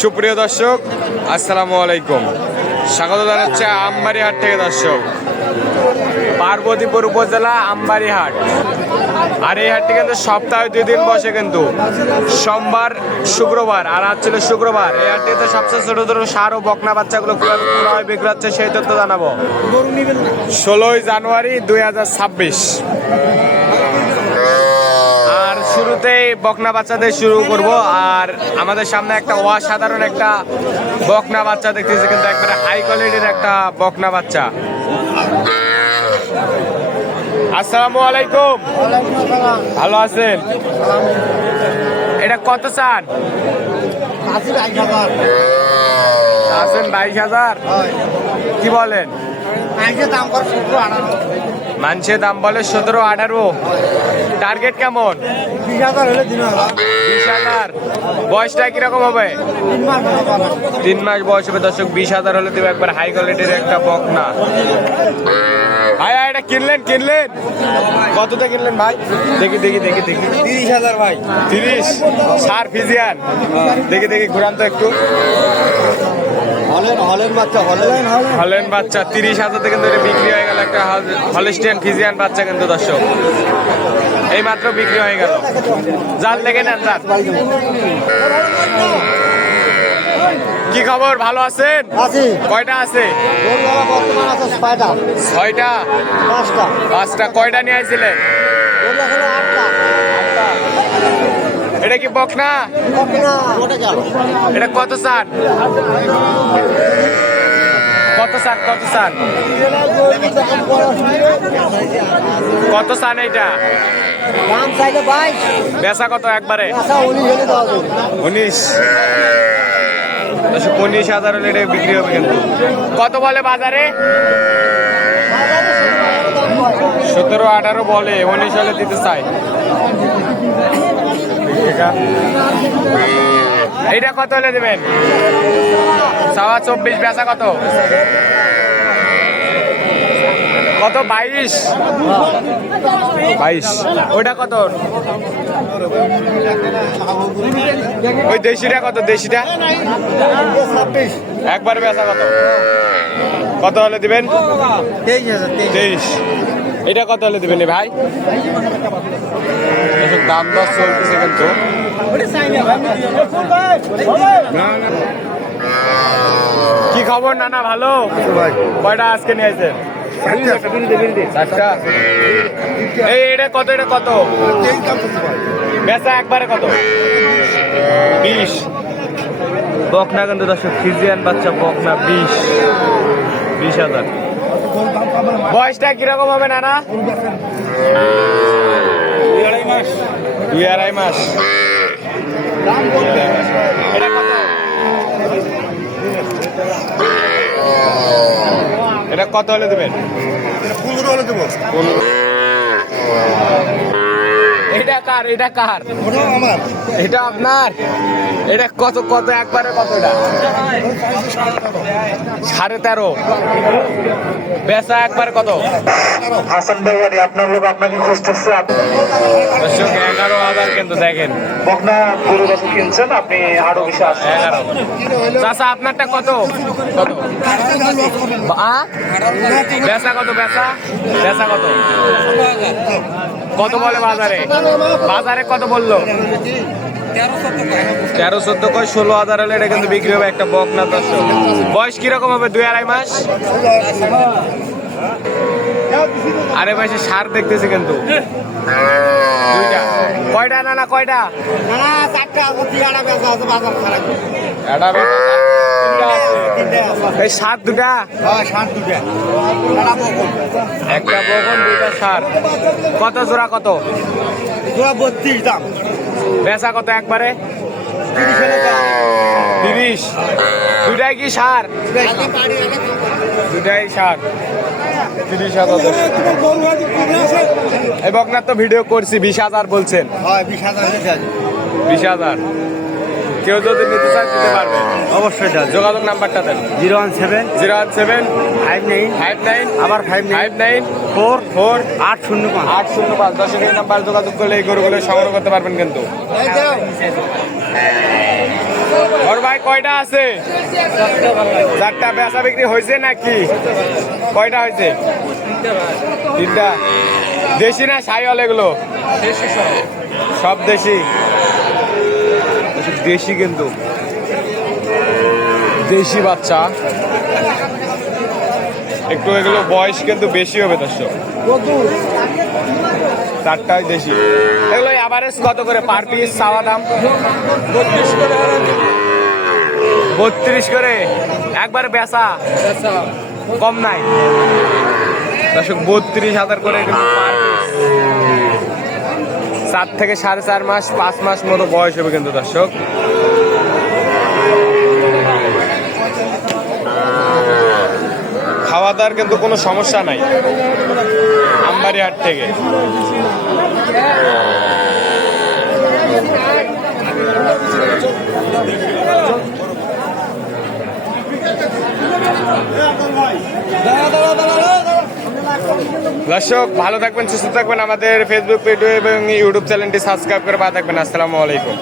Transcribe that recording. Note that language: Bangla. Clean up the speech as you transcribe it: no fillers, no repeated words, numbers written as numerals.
সুপ্রিয় দর্শক, আসসালামু আলাইকুম। স্বাগত জানাচ্ছে আমবাড়ি হাট থেকে দর্শক, পার্বতীপুর উপজেলা আমবাড়ি হাট। আর এই হাটটি কিন্তু সপ্তাহে 2 দিন বসে, কিন্তু সোমবার শুক্রবার। আর আজ ছিল শুক্রবার। এই হাটটিতে সবচেয়ে ছোট ছোট সার ও বকনা বাচ্চাগুলো কিভাবে বিক্রি হচ্ছে সেই তথ্য জানাবো। 16 জানুয়ারি 2026। আর শুরুতেই বকনা বাচ্চাদের শুরু করব। আর আমাদের সামনে একটা অসাধারণ একটা বকনা বাচ্চা দেখতেছি, কিন্তু একবারে হাই কোয়ালিটির একটা বকনা বাচ্চা। আসসালামু আলাইকুম। ভালো আছেন? এটা কত চান? আছেন 22,000। কি বলেন? মানুষের দাম বলে 17-18। টার্গেট কেমন? 20,000। বয়সটা কিরকম হবে? 3 মাস বয়স হবে দর্শক। 20,000 হলে দেবে একবার হাই কোয়ালিটির একটা বকনা। ভাই এটা কিনলেন কততে কিনলেন ভাই? দেখি 30,000 ভাই। 30 সার ফিজিয়ান। দেখি ঘুরান তো একটু। হলেন বাচ্চা 30,000 থেকে কিন্তু বিক্রি হয়ে গেল একটা হলিস্টিয়ান ফিজিয়ান বাচ্চা, কিন্তু দর্শক এই মাত্র বিক্রি হয়ে গেল। জাল দেখে নেন জাল। কি খবর, ভালো আছেন? কয়টা আছে? 6টা। 5টা। কয়টা নিয়ে আসছিলেন? এটা কি বকনা? এটা কত চান? কত চান এইটা? বেচা কত একবারে? 19। 19,000 হলে এটা বিক্রি হবে, কিন্তু কত বলে বাজারে? 17-18 বলে। 19 হলে দিতে চাই। এইটা কত হলে দেবেন? 24। বেচা কত? 22। ওইটা কত? ওই দেশিটা কত? দেশিটা একবার বেচা কত হলে দিবেন? 23। এটা কত হলে দিবেন ভাই? দাম দর চলতেছে কিন্তু। কি খবর নানা, ভালো? কয়টা আজকে নিয়ে আসেন? এটা কত? বেচা একবারে কত? 20। বকনা কিন্তু দর্শক ফিজিয়ান বাচ্চা বকনা 20,000। বয়সটা কিরকম হবে নানা? 2-2.5 মাস। এটা কত? এটা কত হলে দেবেন? 15 হলে দেবো। এটা কার? আমার। এটা আপনার? এটা কত একবারে কত? এটা 13.5। বেচা একবার কত? হাসান ভাই আপনার লোক আপনাকে খুঁজতেছে। 11,000 কিন্তু দেখেন বকনা গরু বাছুর কিনছেন আপনি, আরো বেশি আসে 11। চাচা আপনারটা কত? বেচা কত? বেচা কত বলে বাজারে কত বললো? 13-14 কয়। 16,000 হলে এটা কিন্তু বিক্রি হবে একটা বকনা দর্শক। বয়স কিরকম হবে? 2-2.5 মাস। আরে ভাই সে সার দেখতেছি কিন্তু। 2টা। কয়টা নানা? কয়টা? এই সার 2টা। একটা বকন 2টা সার। কত জোড়া? কত? 32 দাম। বেচা কত একবারে? 30। 2টাই কি সার? 2টাই সার। 30,000। এই বকনার তো ভিডিও করছি, 20,000 বলছেন। 20,000। কেউ যদি নিতে চায় দিতে পারবে অবশ্যই। যোগাযোগ নাম্বারটা দেন। 017 59 আবার 59 4 805 805। দর্শক এই নাম্বার যোগাযোগ করলে এই গরুগুলো সংগ্রহ করতে পারবেন কিন্তু। ভাই কয়টা আছে? চারটা। বেচা বিক্রি হয়েছে নাকি? কয়টা হয়েছে? তিনটা। দেশি না সাইওয়াল এগুলো? সব দেশি। দেশি কিন্তু দেশি বাচ্চা একটু, এগুলো বয়স কিন্তু বেশি হবে দর্শক। চারটাই দেশি। এগুলো এভারেজ কত করে পার পিস চাওয়া দাম? 32 করে। একবার বেচা কম নাই দর্শক, 32,000 করে কিন্তু পার পিস। 4 থেকে 4.5 মাস 5 মাস মতো বয়স হবে কিন্তু দর্শক। খাওয়া দাওয়ার কিন্তু কোনো সমস্যা নাই আমবাড়ি হাট থেকে। দর্শক ভালো থাকবেন, সুস্থ থাকবেন। আমাদের ফেসবুক পেজ এবং ইউটিউব চ্যানেলটি সাবস্ক্রাইব করে পাশে থাকবেন। আসসালামু আলাইকুম।